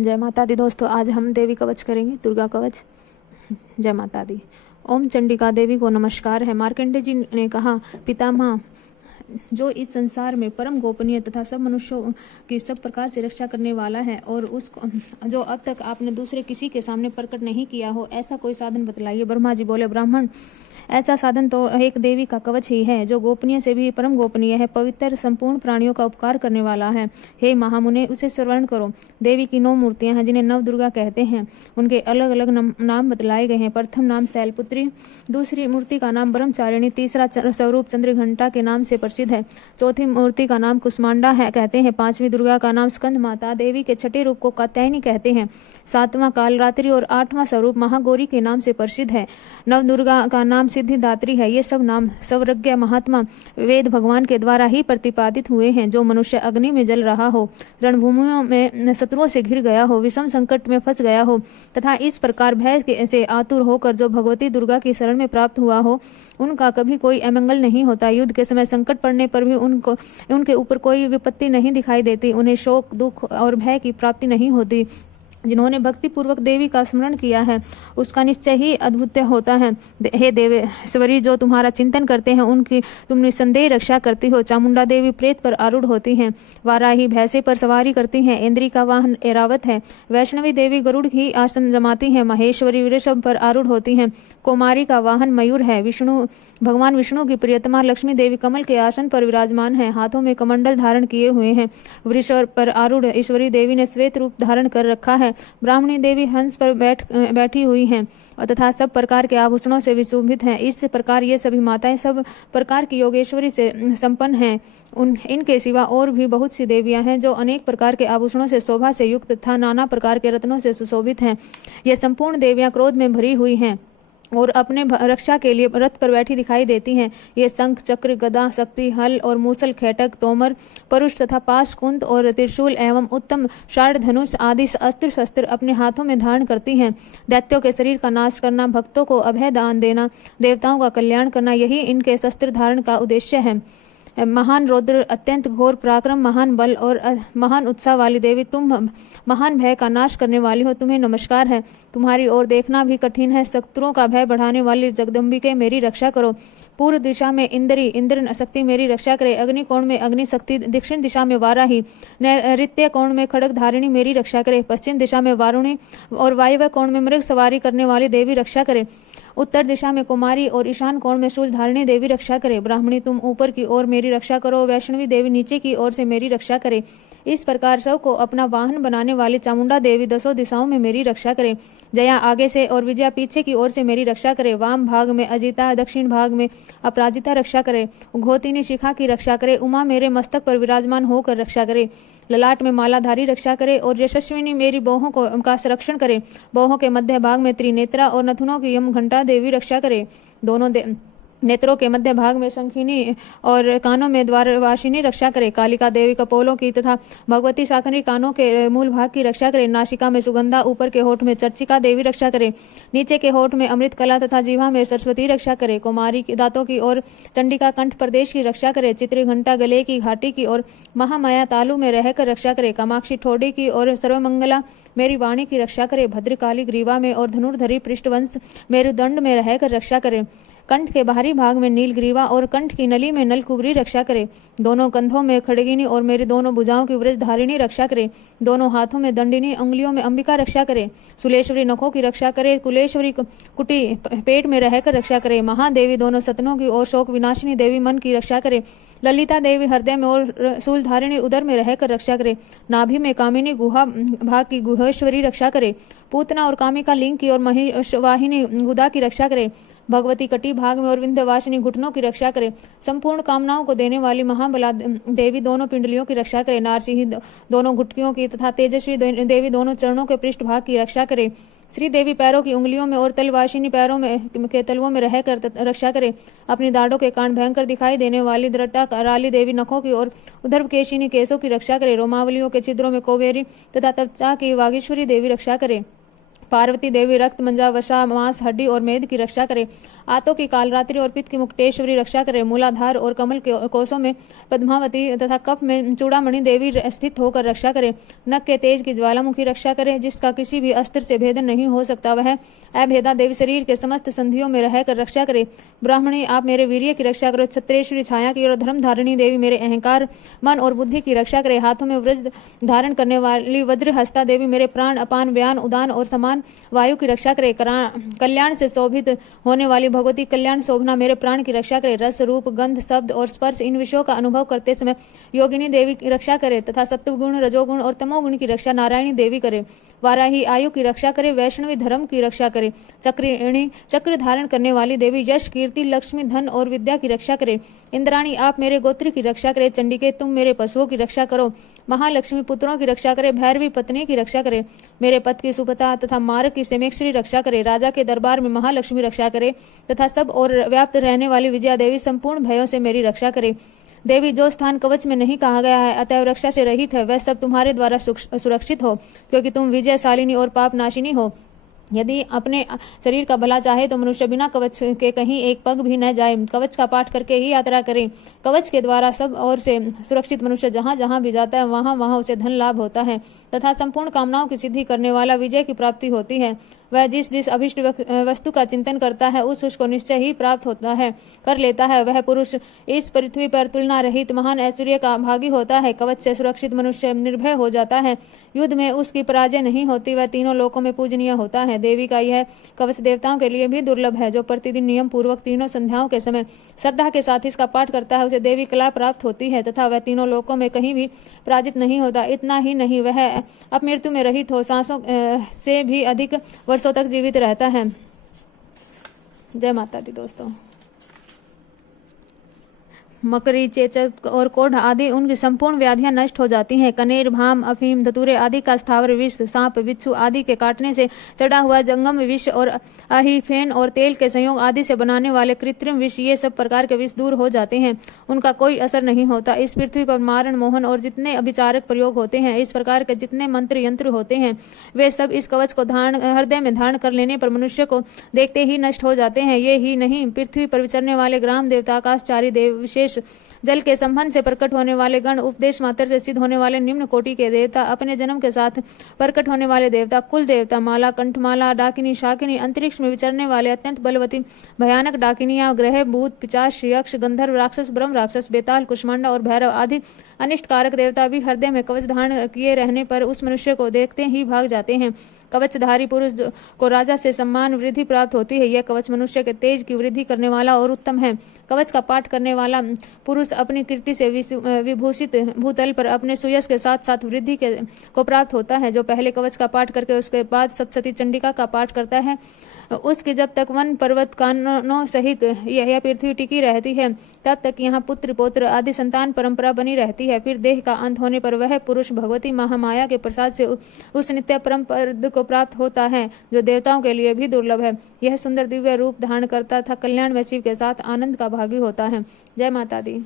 जय माता दी दोस्तों, आज हम देवी कवच करेंगे, दुर्गा कवच। जय माता दी। ओम चंडिका देवी को नमस्कार है। मार्कंडेय जी ने कहा, पितामह जो इस संसार में परम गोपनीय तथा सब मनुष्यों की सब प्रकार से रक्षा करने वाला है और उसको जो अब तक आपने दूसरे किसी के सामने प्रकट नहीं किया हो, ऐसा कोई साधन बतलाइए। ब्रह्मा जी बोले, ब्राह्मण ऐसा साधन तो एक देवी का कवच ही है, जो गोपनीय से भी परम गोपनीय है, पवित्र संपूर्ण प्राणियों का उपकार करने वाला है। हे महामुने, उसे श्रवण करो। देवी की 9 मूर्तियां हैं, जिन्हें नव दुर्गा कहते हैं। उनके अलग अलग नाम बतलाए गए हैं। प्रथम नाम शैलपुत्री, दूसरी मूर्ति का नाम ब्रह्मचारिणी, तीसरा स्वरूप चंद्रघंटा के नाम से प्रसिद्ध है, चौथी मूर्ति का नाम कुष्मांडा है कहते हैं, पांचवी दुर्गा का नाम स्कंद माता, देवी के छठे रूप को कात्यायनी कहते हैं, सातवां कालरात्रि और आठवां स्वरूप महागौरी के नाम से प्रसिद्ध है। नव दुर्गा का नाम सिद्धिदात्री है। ये सब नाम सर्वज्ञ महात्मा वेद भगवान के द्वारा ही प्रतिपादित हुए हैं। जो मनुष्य अग्नि में जल रहा हो, रणभूमियों में शत्रुओं से घिर गया हो, विषम संकट में फंस गया हो तथा इस प्रकार भय से आतुर होकर जो भगवती दुर्गा की शरण में प्राप्त हुआ हो, उनका कभी कोई अमंगल नहीं होता। युद्ध के समय संकट पड़ने पर भी उनके ऊपर कोई विपत्ति नहीं दिखाई देती। उन्हें शोक, दुख और भय की प्राप्ति नहीं होती। जिन्होंने भक्ति पूर्वक देवी का स्मरण किया है, उसका निश्चय ही अद्भुत होता है। हे देवेश्वरी, जो तुम्हारा चिंतन करते हैं उनकी तुम निसंदेह रक्षा करती हो। चामुंडा देवी प्रेत पर आरूढ़ होती हैं, वाराही भैंसे पर सवारी करती हैं, इंद्री का वाहन ऐरावत है, वैष्णवी देवी गरुड़ ही आसन जमाती हैं, महेश्वरी वृषभ पर आरूढ़ होती हैं, कुमारी का वाहन मयूर है, भगवान विष्णु की प्रियतमा लक्ष्मी देवी कमल के आसन पर विराजमान है, हाथों में कमंडल धारण किए हुए हैं। वृषभ पर आरूढ़ ईश्वरी देवी ने श्वेत रूप धारण कर रखा है। ब्राह्मणी देवी हंस पर बैठी हुई हैं तथा सब प्रकार के आभूषणों से विशोभित हैं। इस प्रकार ये सभी माताएं सब प्रकार की योगेश्वरी से संपन्न हैं। इनके सिवा और भी बहुत सी देवियां हैं जो अनेक प्रकार के आभूषणों से शोभा से युक्त तथा नाना प्रकार के रत्नों से सुशोभित हैं। ये संपूर्ण देवियां क्रोध में भरी हुई हैं और अपने रक्षा के लिए रथ पर बैठी दिखाई देती हैं। ये शंख, चक्र, गदा, शक्ति, हल और मूसल, खैटक, तोमर, परुष तथा पाश, कुंत और त्रिशूल एवं उत्तम शार्ड, धनुष आदि अस्त्र शस्त्र अपने हाथों में धारण करती हैं। दैत्यों के शरीर का नाश करना, भक्तों को अभय दान देना, देवताओं का कल्याण करना, यही इनके शस्त्र धारण का उद्देश्य है। महान रौद्र, अत्यंत घोर पराक्रम, महान बल और महान उत्साह वाली देवी, तुम महान भय का नाश करने वाली हो, तुम्हें नमस्कार है। तुम्हारी ओर देखना भी कठिन है। शत्रुओं का भय बढ़ाने वाली जगदम्बिके, मेरी रक्षा करो। पूर्व दिशा में इंद्र शक्ति मेरी रक्षा करे। अग्नि कोण में अग्नि शक्ति, दक्षिण दिशा में वाराही, नैऋत्य कोण में खड़ग धारिणी मेरी रक्षा करे। पश्चिम दिशा में वारुणी और वायव्य कोण में मृग सवारी करने वाली देवी रक्षा करे। उत्तर दिशा में कुमारी और ईशान कोण में शूल धारिणी देवी रक्षा करे। ब्राह्मणी तुम ऊपर की ओर मेरी रक्षा करो, वैष्णवी देवी नीचे की ओर से मेरी रक्षा करे। इस प्रकार सब को अपना वाहन बनाने वाली चामुंडा देवी दसों दिशाओं में मेरी रक्षा करे। जया आगे से और विजया पीछे की ओर से मेरी रक्षा करे। वाम भाग में अजिता, दक्षिण भाग में अपराजिता रक्षा करे। घोतिनी शिखा की रक्षा करे। उमा मेरे मस्तक पर विराजमान होकर रक्षा करे। ललाट में मालाधारी रक्षा करे और यशस्विनी मेरी बाहों का संरक्षण करे। बाहों के मध्य भाग में त्रिनेत्रा और नथुनों की यम घंटा देवी रक्षा करे। दोनों नेत्रों के मध्य भाग में शंखिनी और कानों में द्वारवासिनी रक्षा करे। कालिका देवी कपोलों की तथा भगवती शाकनी कानों के मूल भाग की रक्षा करे। नासिका में सुगंधा, ऊपर के होठ में चर्चिका देवी रक्षा करे। नीचे के होठ में अमृत कला तथा जीवा में सरस्वती रक्षा करे। कुमारी की दांतों की और चंडिका कंठ प्रदेश की रक्षा करे। चित्रघंटा गले की घाटी की और महामाया तालु में रहकर रक्षा करे। कामाक्षी ठोड़ी की और सर्वमंगला मेरी वाणी की रक्षा करे। भद्रकाली ग्रीवा में और धनुर्धरी पृष्ठवंश मेरुदंड में रहकर रक्षा करे। कंठ के बाहरी भाग में नीलग्रीवा और कंठ की नली में नलकुबरी रक्षा करे। दोनों कंधों में खड़गिनी और मेरी दोनों भुजाओं की वृषधारिणी रक्षा करे। दोनों हाथों में दंडिनी, अंगुलियों में अंबिका रक्षा करे। सुलेश्वरी नखों की रक्षा करे। कुलेश्वरी कुटी पेट में रहकर रक्षा करे। महादेवी दोनों सतनों की और शोक विनाशिनी देवी मन की रक्षा करे। ललिता देवी हृदय में और शूलधारिणी उदर में रहकर रक्षा करे। नाभि में कामिनी गुहा भाग की गुहेश्वरी रक्षा करे। पूतना और कामिका लिंग की और महिषवाहिनी गुदा की रक्षा करे। भगवती कटी भाग में और विंध्यवासिनी घुटनों की रक्षा करे। संपूर्ण कामनाओं को देने वाली महाबला देवी दोनों पिंडलियों की रक्षा करे। नारसिंही दोनों घुटकियों की तथा तेजस्वी देवी दोनों चरणों के पृष्ठ भाग की रक्षा करे। श्री देवी पैरों की उंगलियों में और तलवासिनी पैरों में के तलवों में रहकर रक्षा करे। अपनी दाढ़ों के कान भयंकर दिखाई देने वाली द्रटा कराली देवी नखों की और उधर केशिनी केसों की रक्षा करे। रोमावलियों के छिद्रों में कोवेरी तथा त्वचा की वागीश्वरी देवी रक्षा करे। पार्वती देवी रक्त, मंजा, वसा, मांस, हड्डी और मेद की रक्षा करे। आतों की कालरात्रि और पित्त की मुक्तेश्वरी रक्षा करे। मूलाधार और कमल के कोषों में पद्मावती तथा कफ में चूड़ामणि देवी स्थित होकर रक्षा करे। नख के तेज की ज्वालामुखी रक्षा करे, जिसका किसी भी अस्त्र से भेदन नहीं हो सकता, वह अभेदा देवी शरीर के समस्त संधियों में रहकर रक्षा करे। ब्राह्मणी, आप मेरे वीर्य की रक्षा करो। छत्रेश्वरी छाया की और धर्म धारिणी देवी मेरे अहंकार, मन और बुद्धि की रक्षा करे। हाथों में वज्र धारण करने वाली वज्र हस्ता देवी मेरे प्राण, अपान, व्यान, उदान और समान वायु की रक्षा करे। कल्याण से शोभित होने वाली भगवती कल्याण शोभना मेरे प्राण की रक्षा करे। रस, रूप, गंध, शब्द और स्पर्श, इन विषयों का अनुभव करते समय योगिनी देवी की रक्षा करे तथा सत्वगुण, रजोगुण और तमोगुण की रक्षा नारायणी देवी करे। वाराही आयु की रक्षा करे। वैष्णवी धर्म की रक्षा करे। चक्रिणी, चक्र धारण करने वाली देवी यश, कीर्ति, लक्ष्मी, धन और विद्या की रक्षा करे। इंद्राणी, आप मेरे गोत्र की रक्षा करे। चंडिके, तुम मेरे पशुओं की रक्षा करो। महालक्ष्मी, पुत्रों की रक्षा करे। भैरवी, पत्नी की रक्षा करे। मेरे पति की सुपता तथा मार्ग की सेमेक्षरी रक्षा करे। राजा के दरबार में महालक्ष्मी रक्षा करे तथा सब और व्याप्त रहने वाली विजया देवी संपूर्ण भयों से मेरी रक्षा करे। देवी, जो स्थान कवच में नहीं कहा गया है अतएव रक्षा से रहित है, वह सब तुम्हारे द्वारा सुरक्षित हो, क्योंकि तुम विजयशालिनी और पाप नाशिनी हो। यदि अपने शरीर का भला चाहे तो मनुष्य बिना कवच के कहीं एक पग भी न जाए। कवच का पाठ करके ही यात्रा करे। कवच के द्वारा सब ओर से सुरक्षित मनुष्य जहाँ जहाँ भी जाता है वहाँ वहाँ उसे धन लाभ होता है तथा संपूर्ण कामनाओं की सिद्धि करने वाला विजय की प्राप्ति होती है। वह जिस जिस अभिष्ट वस्तु का चिंतन करता है उसको निश्चय ही प्राप्त होता है, कर लेता है। वह पुरुष इस पृथ्वी पर तुलना रहित महान ऐश्वर्य का भागी होता है। कवच से सुरक्षित मनुष्य निर्भय हो जाता है। युद्ध में उसकी पराजय नहीं होती। वह तीनों लोकों में पूजनीय होता है। देवी का यह कवच देवताओं के लिए भी दुर्लभ है। जो प्रतिदिन नियम पूर्वक तीनों संध्याओं के समय श्रद्धा के साथ इसका पाठ करता है उसे देवी कला प्राप्त होती है तथा वह तीनों लोकों में कहीं भी पराजित नहीं होता। इतना ही नहीं, वह अपमृत्यु में रहित हो सांसों से भी अधिक वर्षों तक जीवित रहता है। जय माता दी दोस्तों। मकड़ी, चेचक और कोढ़ आदि उनकी संपूर्ण व्याधियां नष्ट हो जाती हैं। कनेर, भाम, अफीम, धतूरे आदि का स्थावर विष, सांप, बिच्छू आदि के काटने से चढ़ा हुआ जंगम विष और अहिफेन और तेल के संयोग आदि से बनाने वाले कृत्रिम विष, ये सब प्रकार के विष दूर हो जाते हैं। उनका कोई असर नहीं होता। इस पृथ्वी पर मारण, मोहन और जितने अभिचारक प्रयोग होते हैं, इस प्रकार के जितने मंत्र यंत्र होते हैं, वे सब इस कवच को हृदय में धारण कर लेने पर मनुष्य को देखते ही नष्ट हो जाते हैं। ये ही नहीं, पृथ्वी पर विचरने वाले ग्राम देवता, आकाशचारी देव, विशेष जल के संबंध से प्रकट होने वाले गण, उपदेश मात्र से सिद्ध होने वाले निम्न कोटि के देवता, अपने जन्म के साथ प्रकट होने वाले देवता, कुल देवता, माला, कंठमाला, डाकिनी, शाकिनी, अंतरिक्ष में विचरने वाले अत्यंत बलवती भयानक डाकिनियां, ग्रह, भूत, पिशाच, यक्ष, गंधर्व, राक्षस, ब्रह्म राक्षस, बेताल, कुष्मांडा और भैरव आदि अनिष्ट कारक देवता भी हृदय में कवच धारण किए रहने पर उस मनुष्य को देखते ही भाग जाते हैं। कवचधारी पुरुष को राजा से सम्मान वृद्धि प्राप्त होती है। यह कवच मनुष्य के तेज की वृद्धि करने वाला और उत्तम है। कवच का पाठ करने वाला पुरुष अपनी कीर्ति से विभूषित भूतल पर अपने सुयश के साथ साथ वृद्धि को प्राप्त होता है। जो पहले कवच का पाठ करके उसके बाद सप्तशती चंडिका का पाठ करता है, उसकी जब तक वन पर्वत काननों सहित यह पृथ्वी टिकी रहती है तब तक यहाँ पुत्र पौत्र आदि संतान परंपरा बनी रहती है। फिर देह का अंत होने पर वह पुरुष भगवती महामाया के प्रसाद से उस नित्य परम पद को प्राप्त होता है जो देवताओं के लिए भी दुर्लभ है। यह सुंदर दिव्य रूप धारण करता था कल्याण में शिव के साथ आनंद का भागी होता है। जय माता दी।